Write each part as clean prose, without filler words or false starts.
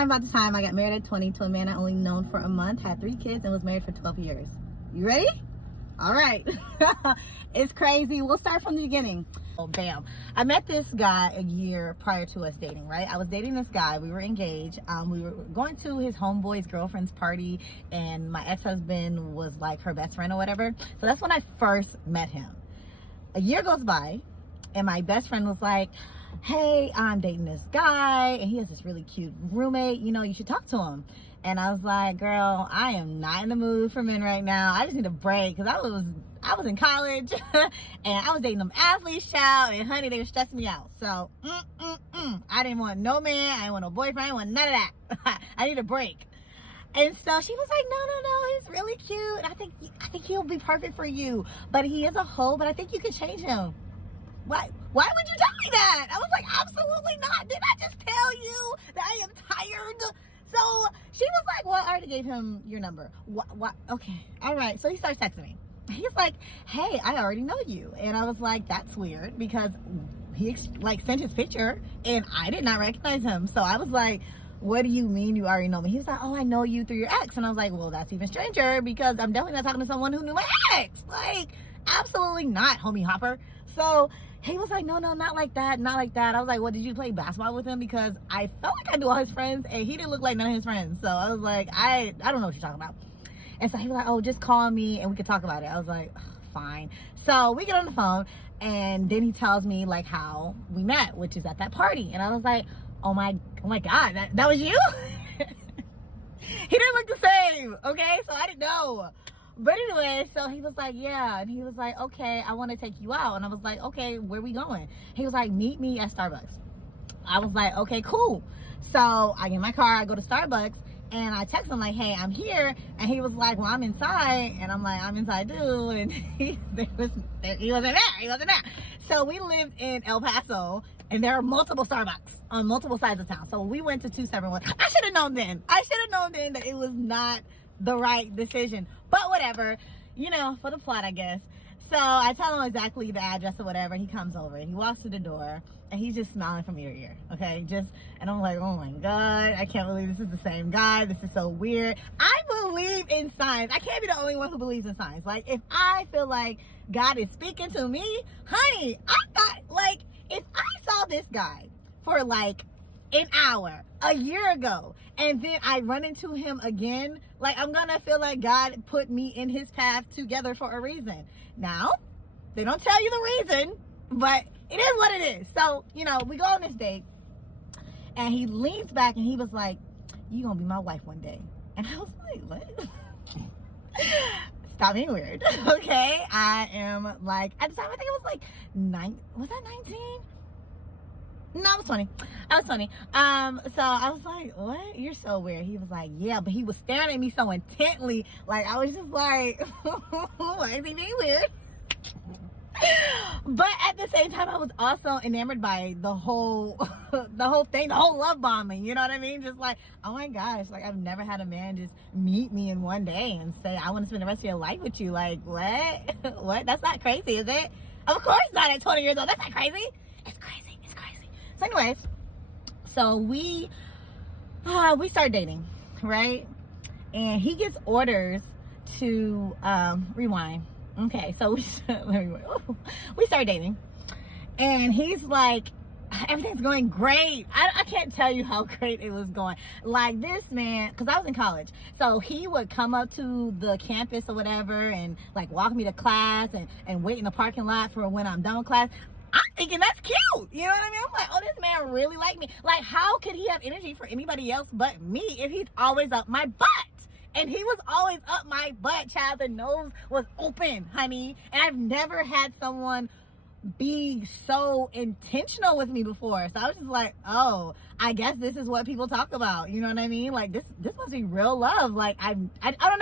about the time I got married at 20 to a man I only known for a month, had 3 kids, and was married for 12 years. You ready? All right. It's crazy. We'll start from the beginning. Oh, bam. I met this guy a year prior to us dating, right? I was dating this guy. We were engaged. We were going to his homeboy's girlfriend's party, and my ex-husband was like her best friend or whatever. So that's when I first met him. A year goes by, and my best friend was like, hey, I'm dating this guy, and he has this really cute roommate. You know, you should talk to him. And I was like, girl, I am not in the mood for men right now. I just need a break, because I was in college and I was dating them athletes, child, and honey, they were stressing me out. So I didn't want no man, I didn't want no boyfriend, I didn't want none of that. I need a break. And so she was like, no, he's really cute. I think he'll be perfect for you, but he is a hoe, but I think you can change him. Why would you tell me that? I was like, absolutely not. Did I just tell you that I am tired? So she was like, well, I already gave him your number. What? Okay, all right. So he starts texting me. He's like, hey, I already know you. And I was like, that's weird, because he like sent his picture and I did not recognize him. So I was like, what do you mean you already know me? He was like, oh, I know you through your ex. And I was like, well, that's even stranger, because I'm definitely not talking to someone who knew my ex. Like, absolutely not, homie hopper. So he was like, no, not like that, not like that. I was like, well, did you play basketball with him? Because I felt like I knew all his friends, and he didn't look like none of his friends. So I was like, I don't know what you're talking about. And so he was like, oh, just call me and we could talk about it. I was like, fine. So we get on the phone, and then he tells me like how we met, which is at that party. And I was like, oh my God, that was you? He didn't look the same, okay? So I didn't know. But anyway, so he was like, yeah. And he was like, okay, I want to take you out. And I was like, okay, where we going? He was like, meet me at Starbucks. I was like, okay, cool. So I get in my car, I go to Starbucks, and I text him like, hey, I'm here. And he was like, well, I'm inside. And I'm like, I'm inside too. And he wasn't there. So we lived in El Paso, and there are multiple Starbucks on multiple sides of town. So we went to 2 separate ones. I should have known then. That it was not the right decision. But whatever, you know, for the plot, I guess. So I tell him exactly the address or whatever. He comes over, he walks through the door, and he's just smiling from ear to ear, okay? And I'm like, oh my God, I can't believe this is the same guy. This is so weird. I believe in signs. I can't be the only one who believes in signs. Like, if I feel like God is speaking to me, honey, I thought, like, if I saw this guy for like an hour a year ago, and then I run into him again, like, I'm gonna feel like God put me in his path together for a reason. Now, they don't tell you the reason, but it is what it is. So, you know, we go on this date, and he leans back and he was like, you gonna be my wife one day. And I was like, what? Stop being weird, okay? I am like, at the time, I think it was like 19. No, I was 20. So I was like, what? You're so weird. He was like, yeah, but he was staring at me so intently. Like, I was just like, why is he being weird? But at the same time, I was also enamored by the whole thing, the whole love bombing. You know what I mean? Just like, oh my gosh, like, I've never had a man just meet me in one day and say, I want to spend the rest of your life with you. Like, what? What? That's not crazy, is it? Of course not at 20 years old. That's not crazy. It's crazy. So anyways, so we start dating, right? And he gets orders to rewind. Okay, so we start dating, and he's like, everything's going great. I can't tell you how great it was going. Like, this man, because I was in college, so he would come up to the campus or whatever and like walk me to class and wait in the parking lot for when I'm done with class. I'm thinking that's cute. You know what I mean? I'm like, oh, this man really liked me. Like, how could he have energy for anybody else but me if he's always up my butt? And he was always up my butt, child. The nose was open, honey. And I've never had someone be so intentional with me before. So I was just like, oh, I guess this is what people talk about. You know what I mean? Like, this must be real love. Like, I don't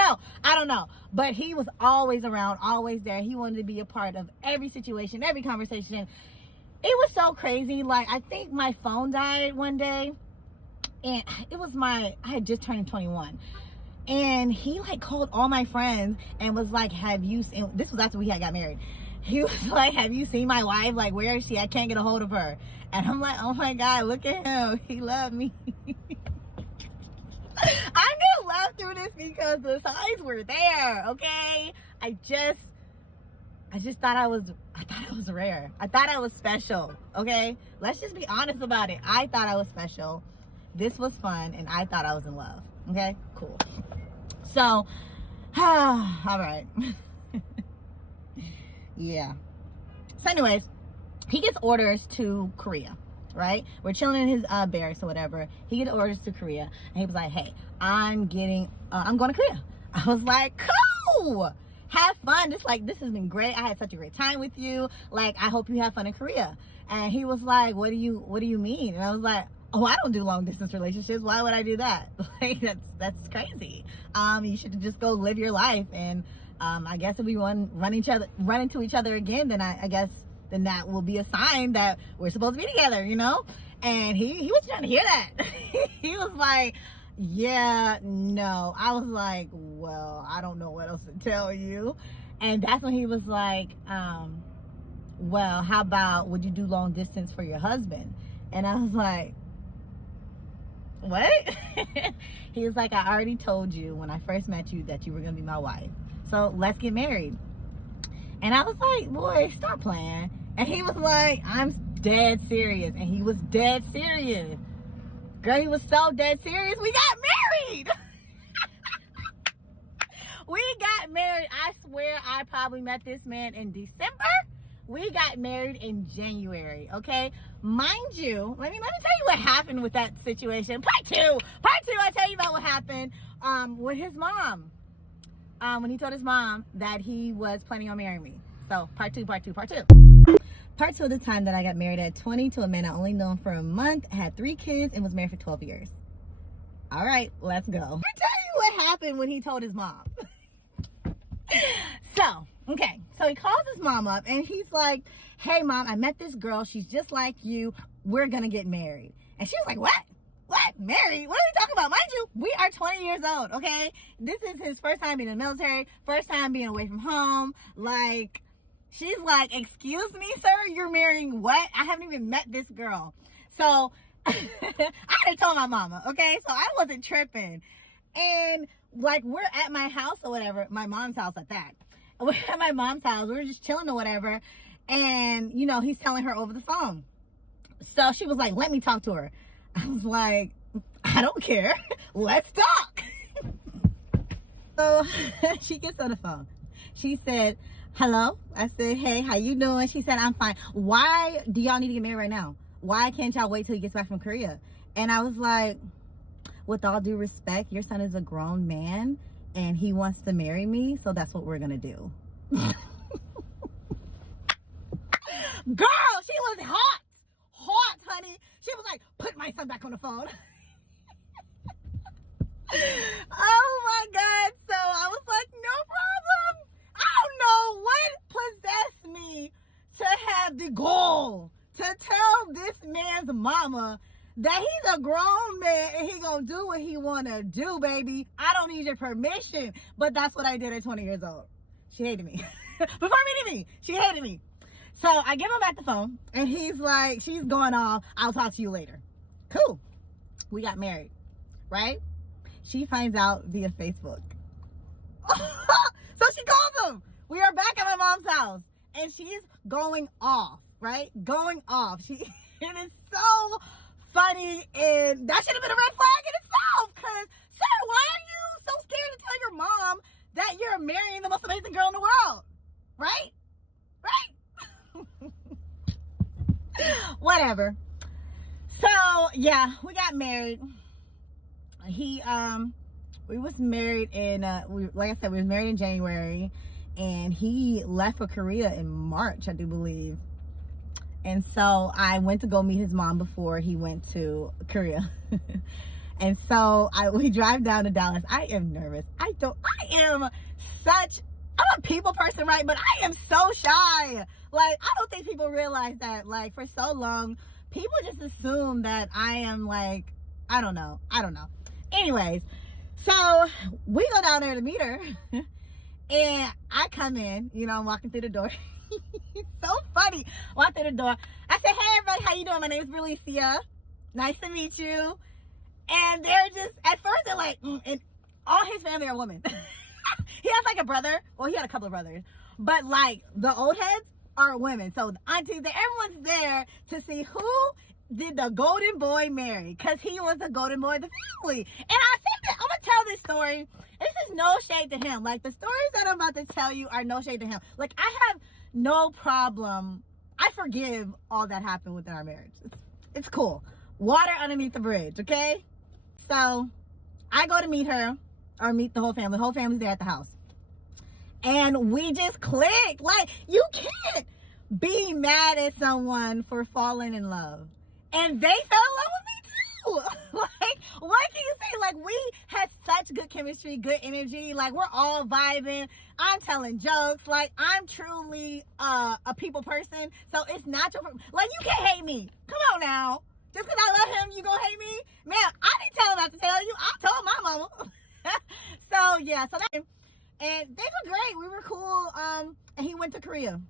know. But he was always around, always there. He wanted to be a part of every situation, every conversation. It was so crazy. Like, I think my phone died one day, and I had just turned 21. And he like called all my friends and was like, have you seen, this was after we had got married. He was like, have you seen my wife? Like, where is she? I can't get a hold of her. And I'm like, oh my God, look at him. He loved me. this because the signs were there, okay? I just thought I was rare. I thought I was special, okay? Let's just be honest about it. I thought I was special. This was fun, and I thought I was in love, okay? Cool. So, all right. Yeah. So anyways, he gets orders to Korea, right? We're chilling in his barracks or whatever. He gets orders to Korea, and he was like, hey, I'm going to Korea. I was like, cool. Have fun. This has been great. I had such a great time with you. Like, I hope you have fun in Korea. And he was like, what do you mean? And I was like, oh, I don't do long distance relationships. Why would I do that? Like, that's crazy. You should just go live your life. And I guess if we run into each other again, then I guess then that will be a sign that we're supposed to be together, you know? And he was trying to hear that. He was like, yeah, no. I was like, well, I don't know what else to tell you. And that's when he was like, well, how about, would you do long distance for your husband? And I was like, what? He was like, I already told you when I first met you that you were gonna be my wife, so let's get married. And I was like, boy, stop playing. And he was like, I'm dead serious. And he was dead serious. Girl, he was so dead serious, we got married. We got married. I swear I probably met this man in December. We got married in January, okay? Mind you, let me tell you what happened with that situation. Part two, I'll tell you about what happened with his mom. When he told his mom that he was planning on marrying me. So, part two. Part two of the time that I got married at 20 to a man I only known for a month, had 3 kids, and was married for 12 years. All right, let's go. I'll tell you what happened when he told his mom. So he calls his mom up, and he's like, hey, mom, I met this girl. She's just like you. We're going to get married. And she was like, what? What? Married? What are we talking about? Mind you, we are 20 years old, okay? This is his first time being in the military, first time being away from home. Like, she's like, excuse me, sir? You're marrying what? I haven't even met this girl. So I had to tell my mama, okay? So I wasn't tripping. And like, we're at my house or whatever, my mom's house at that. We're at my mom's house. We were just chilling or whatever. And, you know, he's telling her over the phone. So she was like, let me talk to her. I was like, I don't care. Let's talk. So she gets on the phone. She said, hello. I said, hey, how you doing? She said, I'm fine. Why do y'all need to get married right now? Why can't y'all wait till he gets back from Korea? And I was like, with all due respect, your son is a grown man and he wants to marry me, so that's what we're gonna do. Girl, she was hot, honey. She was like, put my son back on the phone. Oh my God. So I was like, no problem. I don't know what possessed me to have the goal to tell this man's mama that he's a grown man and he gonna do what he wanna do, baby. I don't need your permission. But that's what I did at 20 years old. She hated me. Before meeting me, she hated me. So I give him back the phone and he's like, she's going off, I'll talk to you later. Cool. We got married, right? She finds out via Facebook. So she calls him. We are back at my mom's house and she's going off, right? Going off. It is so funny, and that should have been a red flag in itself. Because, sir, why are you so scared to tell your mom that you're marrying the most amazing girl in the world? Right? Whatever. So yeah, we got married. We was married in like I said, we was married in January, and he left for Korea in March, I do believe. And so I went to go meet his mom before he went to Korea. And so we drive down to Dallas. I am nervous. I'm a people person, right? But I am so shy. Like, I don't think people realize that, like, for so long, people just assume that I am, like, I don't know. Anyways, so we go down there to meet her. And I come in, you know, I'm walking through the door. It's so funny. Walk through the door. I said, hey, everybody, how you doing? My name is Berlicia. Nice to meet you. And they're just, at first, they're like, and all his his family are women. He has like a brother. Well, he had a couple of brothers. But like the old heads are women. So the aunties, everyone's there to see who did the golden boy marry. Because he was the golden boy of the family. And I think that I'm going to tell this story. This is no shade to him. Like the stories that I'm about to tell you are no shade to him. Like I have no problem. I forgive all that happened within our marriage. It's cool. Water underneath the bridge, okay? So I go to meet her, or meet the whole family. The whole family's there at the house. And we just clicked. Like, you can't be mad at someone for falling in love. And they fell in love with me too. Like, what can you say? Like, we had such good chemistry, good energy. Like, we're all vibing. I'm telling jokes. Like, I'm truly a people person. So it's natural. Like, you can't hate me. Come on now. Just because I love him, you gonna hate me? Man, I didn't tell him not to tell you. I told my mama. So, yeah. So that, and they were great. We were cool. And he went to Korea.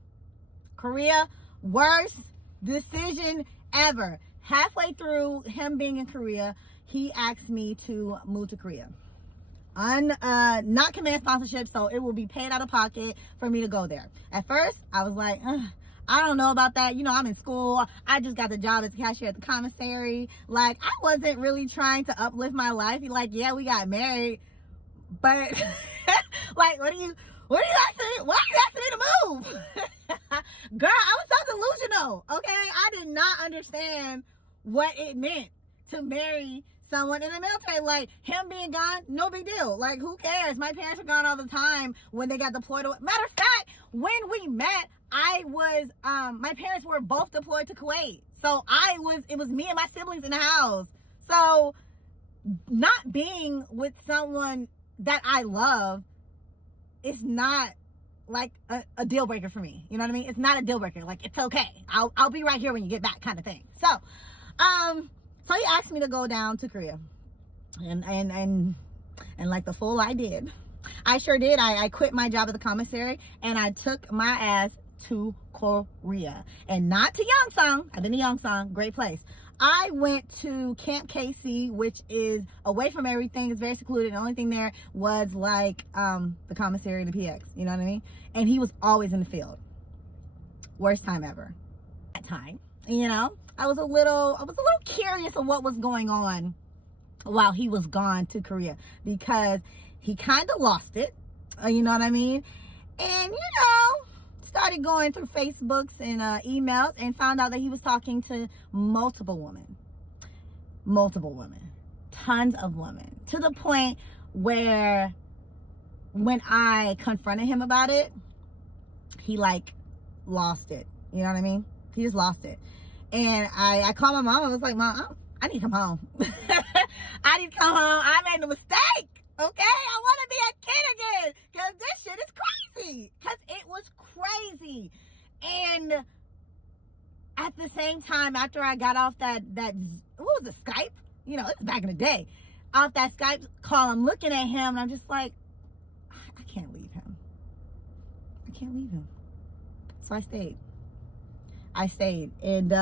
Korea, worst decision ever. Halfway through him being in Korea, he asked me to move to Korea. Not command sponsorship, so it will be paid out of pocket for me to go there. At first, I was like, I don't know about that. You know, I'm in school. I just got the job as a cashier at the commissary. Like, I wasn't really trying to uplift my life. Like, yeah, we got married, but like, what are you asking me? Why are you asking me to move? Girl, I was so delusional, okay? I did not understand what it meant to marry someone in the military. Like, him being gone, no big deal. Like, who cares? My parents were gone all the time when they got deployed. Matter of fact, when we met, my parents were both deployed to Kuwait. So it was me and my siblings in the house. So not being with someone that I love is not like a deal breaker for me. You know what I mean? It's not a deal breaker. Like, it's okay. I'll be right here when you get back, kind of thing. So he asked me to go down to Korea, and like the fool I did. I sure did. I quit my job at the commissary and I took my ass to Korea, and not to Yongsan. I've been to Yongsan, great place. I went to Camp KC, which is away from everything. It's very secluded. The only thing there was like the commissary, the PX. You know what I mean? And he was always in the field. Worst time ever. That time, you know, I was a little curious of what was going on while he was gone to Korea, because he kind of lost it. You know what I mean? And, you know, started going through Facebooks and emails and found out that he was talking to multiple women, tons of women, to the point where when I confronted him about it, he like lost it. You know what I mean? He just lost it. And I called my mom. I was like, Mom, I need to come home. I need to come home. I made a mistake. Okay, I want to be a kid again, because this shit is crazy. Because it was crazy. And at the same time, after I got off that what was it, Skype? You know, it was back in the day. Off that Skype call, I'm looking at him, and I'm just like, I can't leave him. I can't leave him. So I stayed. And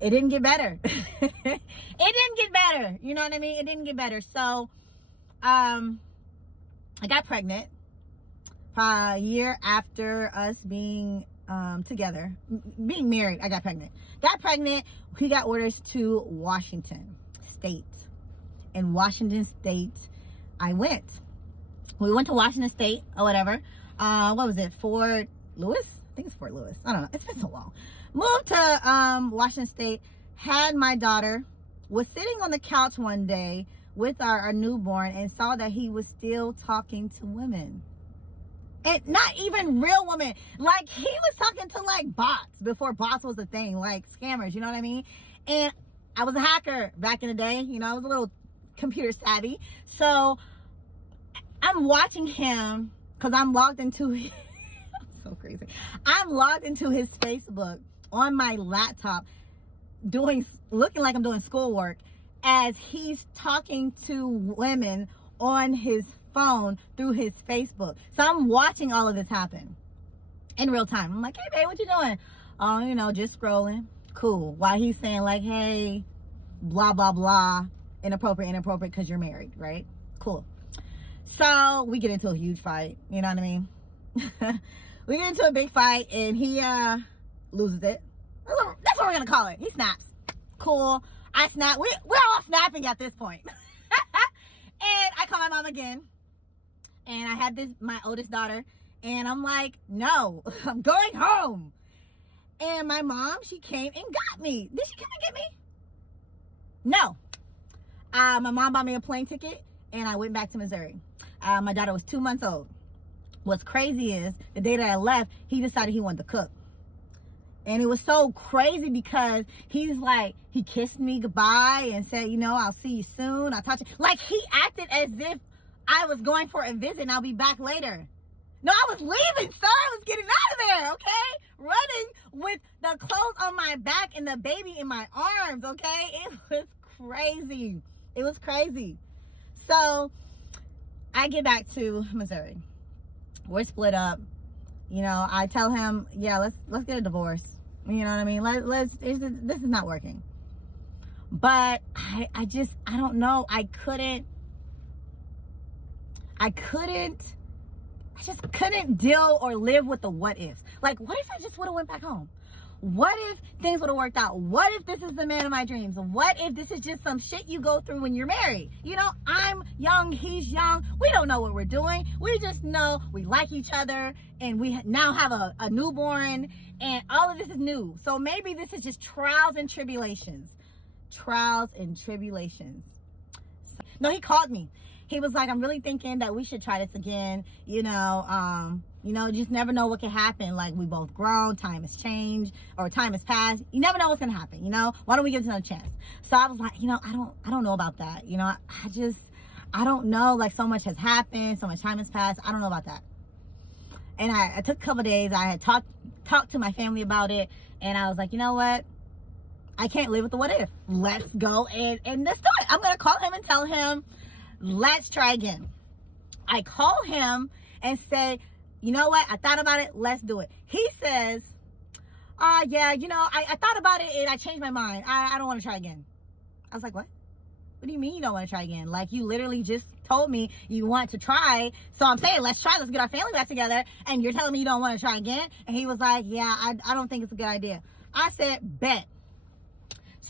it didn't get better. It didn't get better. You know what I mean? It didn't get better. So, I got pregnant. A year after us being together, being married, I got pregnant. He got orders to Washington State. In Washington State, I went. We went to Washington State or whatever. What was it? Fort Lewis? I think it's Fort Lewis. I don't know. It's been so long. Moved to Washington State, had my daughter, was sitting on the couch one day with our newborn, and saw that he was still talking to women. And not even real women. Like, he was talking to like bots before bots was a thing, like scammers, you know what I mean? And I was a hacker back in the day, you know, I was a little computer savvy. So I'm watching him because I'm logged into his so crazy. I'm logged into his Facebook on my laptop, looking like I'm doing schoolwork, as he's talking to women on his phone through his Facebook. So I'm watching all of this happen in real time. I'm like, hey babe, what you doing? Oh, you know, just scrolling. Cool. While he's saying like, hey, blah blah blah, inappropriate because you're married, right? Cool. So we get into a huge fight, you know what I mean? We get into a big fight and he loses it. That's what we're gonna call it. He snaps. Cool. I snap. We're all snapping at this point. And I call my mom again. And I had my oldest daughter. And I'm like, no, I'm going home. And my mom, she came and got me. Did she come and get me? No. My mom bought me a plane ticket and I went back to Missouri. My daughter was 2 months old. What's crazy is the day that I left, he decided he wanted to cook. And it was so crazy because he's like, he kissed me goodbye and said, you know, I'll see you soon. I'll talk to you. Like he acted as if I was going for a visit and I'll be back later. No, I was leaving, sir. I was getting out of there, okay? Running with the clothes on my back and the baby in my arms, okay? It was crazy. It was crazy. So I get back to Missouri. We're split up. You know, I tell him, yeah, let's get a divorce. You know what I mean? This is not working. But I don't know. I just couldn't deal or live with the what if. Like, what if I just would have went back home? What if things would have worked out? What if this is the man of my dreams? What if this is just some shit you go through when you're married? You know, I'm young, he's young. We don't know what we're doing. We just know we like each other and we now have a newborn and all of this is new. So maybe this is just trials and tribulations. Trials and tribulations. No, he called me. He was like, I'm really thinking that we should try this again. You know, just never know what can happen. Like, we both grown, time has changed, or time has passed. You never know what's gonna happen, you know? Why don't we give this another chance? So I was like, you know, I don't know about that. You know, I don't know. Like, so much has happened, so much time has passed. I don't know about that. And I took a couple of days. I had talked to my family about it, and I was like, you know what? I can't live with the what if. Let's go and let's do it. I'm gonna call him and tell him, let's try again. I call him and say, you know what? I thought about it. Let's do it. He says, yeah, you know, I thought about it and I changed my mind. I don't want to try again. I was like, what? What do you mean you don't want to try again? Like, you literally just told me you want to try. So I'm saying, let's try. Let's get our family back together. And you're telling me you don't want to try again? And he was like, yeah, I don't think it's a good idea. I said, bet.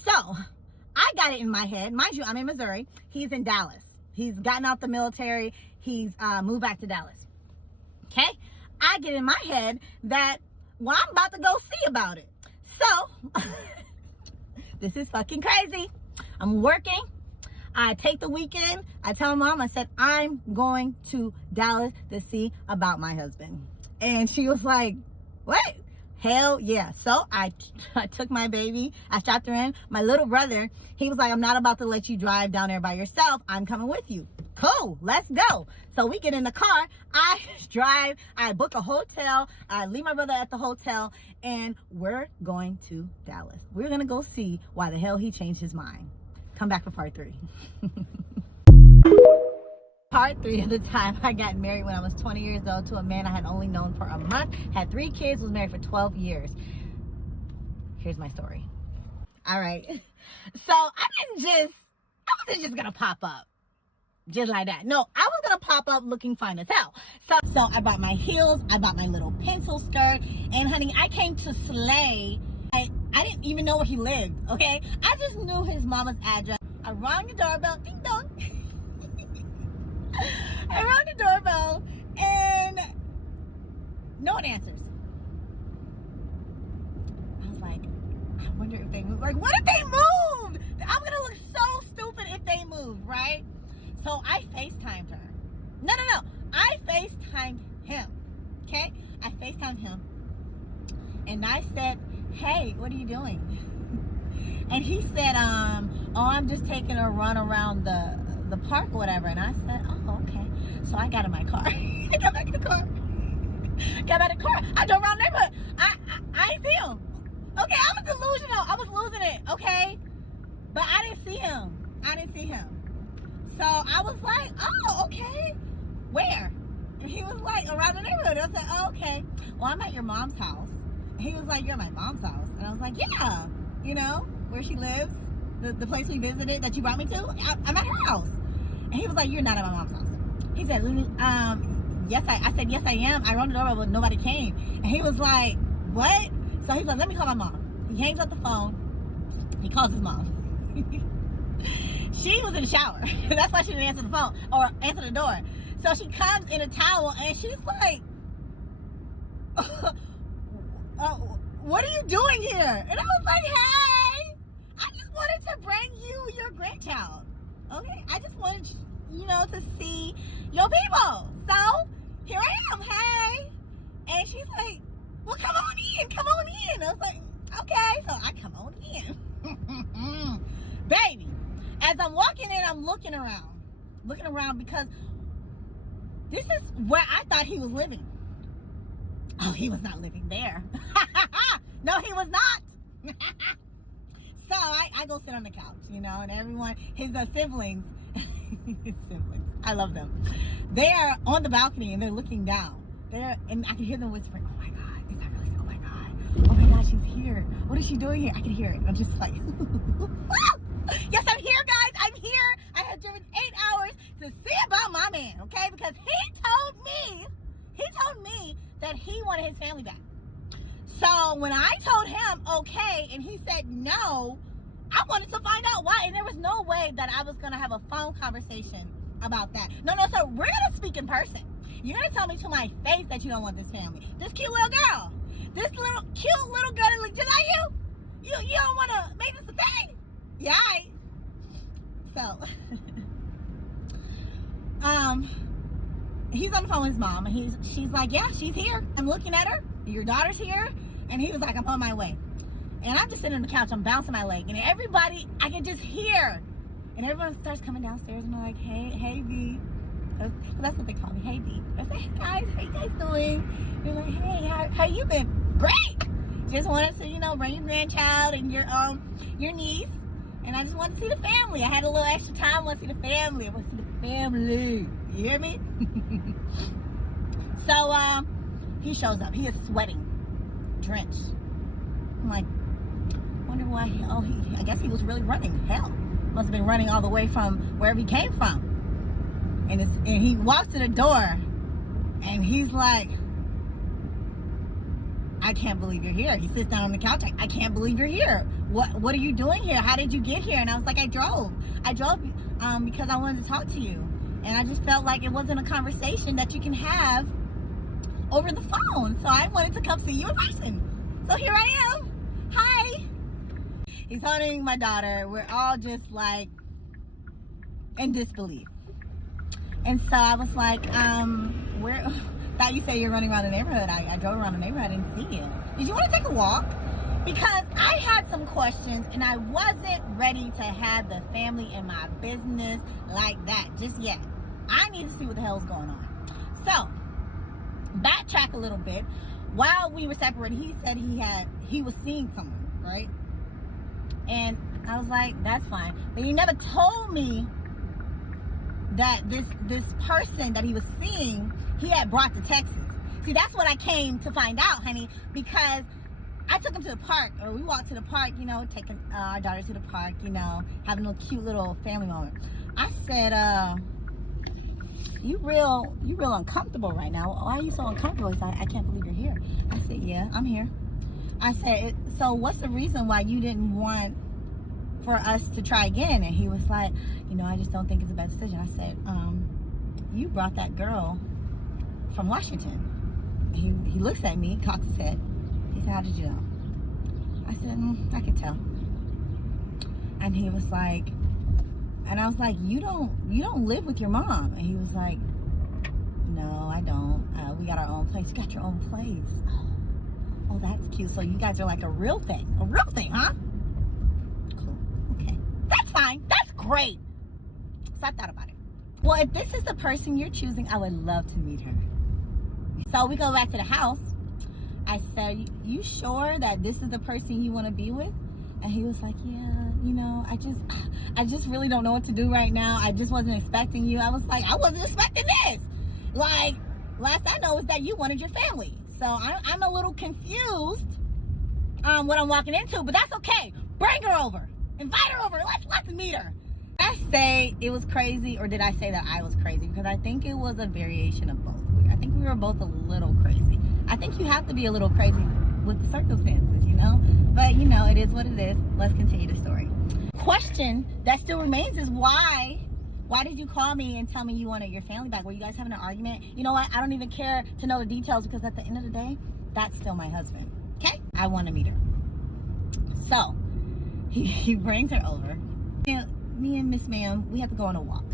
So I got it in my head. Mind you, I'm in Missouri. He's in Dallas. He's gotten out the military. He's moved back to Dallas. Okay? I get in my head that, well, I'm about to go see about it. So, this is fucking crazy. I'm working. I take the weekend. I tell mom, I said, I'm going to Dallas to see about my husband. And she was like, what? Hell yeah. So I took my baby. I strapped her in. My little brother, he was like, I'm not about to let you drive down there by yourself. I'm coming with you. Cool. Let's go. So we get in the car. I drive. I book a hotel. I leave my brother at the hotel. And we're going to Dallas. We're going to go see why the hell he changed his mind. Come back for part 3. Part 3 of the time I got married when I was 20 years old to a man I had only known for a month, had 3 kids, was married for 12 years. Here's my story. All right. So I wasn't just gonna pop up just like that. No, I was gonna pop up looking fine as hell. So I bought my heels, I bought my little pencil skirt, and honey, I came to slay. I didn't even know where he lived, okay? I just knew his mama's address. I rang the doorbell, ding dong. I rang the doorbell and no one answers. I was like, I wonder if they moved. Like, what if they moved? I'm gonna look so stupid if they moved, right? So I FaceTimed her. No. I FaceTimed him. Okay? I FaceTimed him. And I said, hey, what are you doing? And he said, oh, I'm just taking a run around the park or whatever. And I said, oh, okay. So I got in my car. I got back in the car. Got back in the car. I drove around the neighborhood. I didn't see him. Okay, I was delusional. I was losing it, okay? But I didn't see him. So I was like, oh, okay. Where? And he was like, around the neighborhood. I said, oh, okay. Well, I'm at your mom's house. And he was like, you're at my mom's house. And I was like, yeah. You know, where she lives. the place we visited that you brought me to? I'm at her house. And he was like, you're not at my mom's house. He said, yes, I said, yes, I am. I rang the doorbell, but nobody came. And he was like, what? So he's like, let me call my mom. He hangs up the phone. He calls his mom. She was in the shower. That's why she didn't answer the phone or answer the door. So she comes in a towel and she's like, what are you doing here? And I was like, hey, I just wanted to bring you your grandchild. Okay? I just wanted, to see your people. So here I am. Hey. And she's like, well, come on in. I was like, okay. So I come on in. Baby, as I'm walking in, I'm looking around because this is where I thought he was living. Oh, he was not living there. No, he was not. So I go sit on the couch, and everyone, his siblings, I love them. They are on the balcony and they're looking down. And I can hear them whispering, oh my God, is that really, oh my God, she's here. What is she doing here? I can hear it. I'm just like, yes, I'm here, guys. I'm here. I have driven 8 hours to see about my man, okay? Because he told me that he wanted his family back. So when I told him, okay, and he said no, I wanted to find out why. And there was no way that I was going to have a phone conversation about that. No, so we're going to speak in person. You're going to tell me to my face that you don't want this family. This cute little girl. This cute little girl that looks just like you. You don't want to make this a thing? Yeah, So, he's on the phone with his mom, and she's like, yeah, she's here. I'm looking at her. Your daughter's here. And he was like, I'm on my way. And I'm just sitting on the couch. I'm bouncing my leg. And everybody, I can just hear. And everyone starts coming downstairs, and they're like, hey, V. That's what they call me, hey, V. I say, hey, guys, how you guys doing? They're like, hey, how you been? Great. Just wanted to, bring your grandchild and your niece. And I just want to see the family. I had a little extra time. I want to see the family. You hear me? So, he shows up. He is sweating, drenched. I'm like, wonder why. I guess he was really running. Hell, must have been running all the way from wherever he came from. And he walks to the door, and he's like, I can't believe you're here. He sits down on the couch. I can't believe you're here. What are you doing here? How did you get here? And I was like, I drove because I wanted to talk to you. And I just felt like it wasn't a conversation that you can have over the phone. So I wanted to come see you in person. So here I am. Hi. He's holding my daughter. We're all just like in disbelief. And so I was like, where? Thought you said you're running around the neighborhood. I drove around the neighborhood. I didn't see you. Did you want to take a walk? Because I had some questions and I wasn't ready to have the family in my business like that just yet. I need to see what the hell's going on. So, backtrack a little bit. While we were separated, he said he was seeing someone, right? And I was like, that's fine. But he never told me that this person that he was seeing, he had brought to Texas. See, that's what I came to find out, honey, because I took him to the park, or we walked to the park, taking our daughter to the park, having a cute little family moment. I said, you real uncomfortable right now. Why are you so uncomfortable? He's like, I can't believe you're here. I said, yeah, I'm here. I said, so what's the reason why you didn't want for us to try again? And he was like, I just don't think it's a bad decision. I said, you brought that girl from Washington. He looks at me, cocks his head. He said, how did you know? I said, I could tell. And he was like, and I was like, you don't live with your mom. And he was like, no, I don't. We got our own place. You got your own place. Oh, that's cute. So you guys are like a real thing, huh? Cool. Okay. That's fine. That's great. So I thought about it. Well, if this is the person you're choosing, I would love to meet her. So we go back to the house. I said, you sure that this is the person you want to be with? And he was like, yeah, I just really don't know what to do right now. I just wasn't expecting you. I was like, I wasn't expecting this. Like, last I know is that you wanted your family. So I'm a little confused what I'm walking into, but that's okay. Bring her over. Invite her over. Let's meet her. Did I say it was crazy, or did I say that I was crazy? Because I think it was a variation of both. I think we were both a little crazy. I think you have to be a little crazy with the circumstances, you know? But, you know, it is what it is. Let's continue the story. Question that still remains is why did you call me and tell me you wanted your family back? Were you guys having an argument? You know what? I don't even care to know the details, because at the end of the day, that's still my husband. Okay? I want to meet her. So, he brings her over. Me and Miss Ma'am, we have to go on a walk,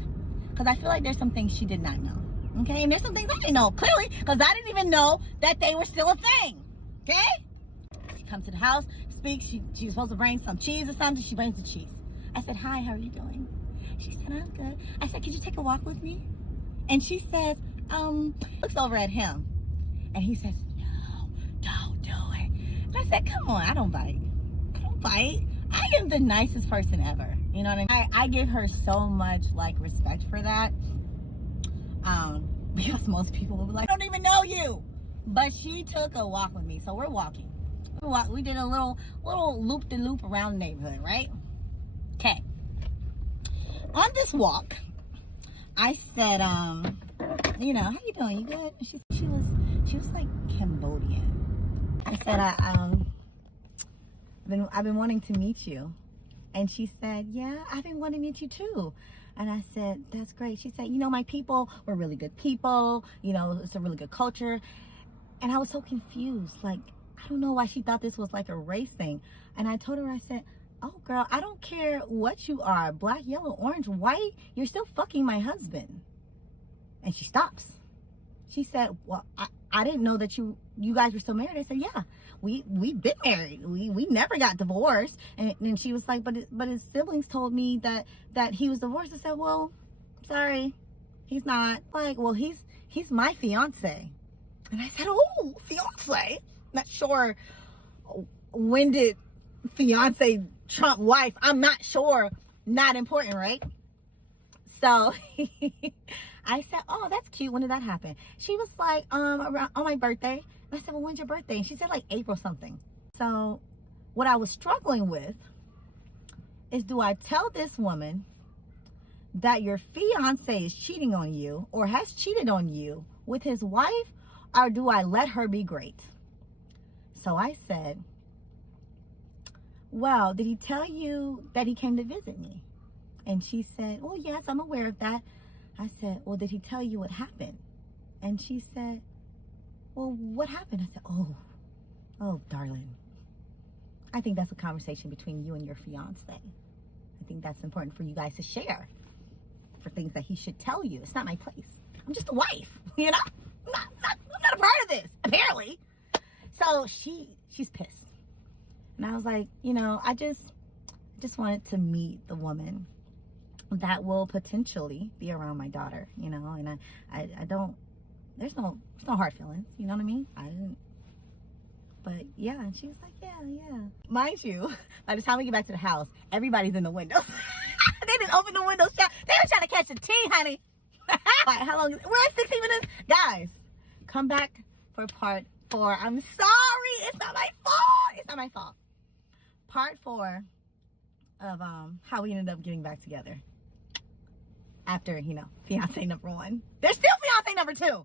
because I feel like there's some things she did not know. Okay? And there's some things I didn't know, clearly, because I didn't even know that they were still a thing. Okay? She comes to the house, speaks. She was supposed to bring some cheese or something. She brings the cheese. I said, hi, how are you doing? She said, I'm good. I said, could you take a walk with me? And she says, looks over at him. And he says, no, don't do it. And I said, come on, I don't bite. I am the nicest person ever. You know what I mean? I give her so much, like, respect for that. Because most people will be like, I don't even know you. But she took a walk with me. So we're walking. We did a little loop-de-loop around the neighborhood, right? Okay. On this walk, I said, you know, how you doing? You good? She was like Cambodian. I said, I've been wanting to meet you. And she said, yeah, I've been wanting to meet you too. And I said, that's great. She said, you know, my people were really good people. You know, it's a really good culture. And I was so confused. Like, I don't know why she thought this was like a race thing. And I told her, I said, oh, girl, I don't care what you are, black, yellow, orange, white, you're still fucking my husband. And she stops. She said, well, I didn't know that you guys were still married. I said, yeah, we've been married. We never got divorced. And she was like, but his siblings told me that he was divorced. I said, well, sorry, he's not. Like, well, he's my fiance. And I said, oh, fiance? Not sure when did fiance trump wife. I'm not sure. Not important, right? So I said, oh, that's cute. When did that happen? She was like, around on my birthday. And I said, well, when's your birthday? And she said like April something. So what I was struggling with is, do I tell this woman that your fiance is cheating on you or has cheated on you with his wife, or do I let her be great? So I said, well, did he tell you that he came to visit me? And she said, well, yes, I'm aware of that. I said, well, did he tell you what happened? And she said, well, what happened? I said, oh, darling, I think that's a conversation between you and your fiance. I think that's important for you guys to share, for things that he should tell you. It's not my place. I'm just a wife, you know? I'm not a part of this, apparently. So she's pissed. And I was like, you know, I just wanted to meet the woman that will potentially be around my daughter, you know, and I don't, there's no hard feelings, you know what I mean? I didn't, but yeah, and she was like, yeah. Mind you, by the time we get back to the house, everybody's in the window. They didn't open the window shut. They were trying to catch a tea, honey. Right, how long is it? We're at 16 minutes. Guys, come back for part 4. I'm sorry. It's not my fault. Part 4 of how we ended up getting back together after, you know, fiance number 1. There's still fiance number 2.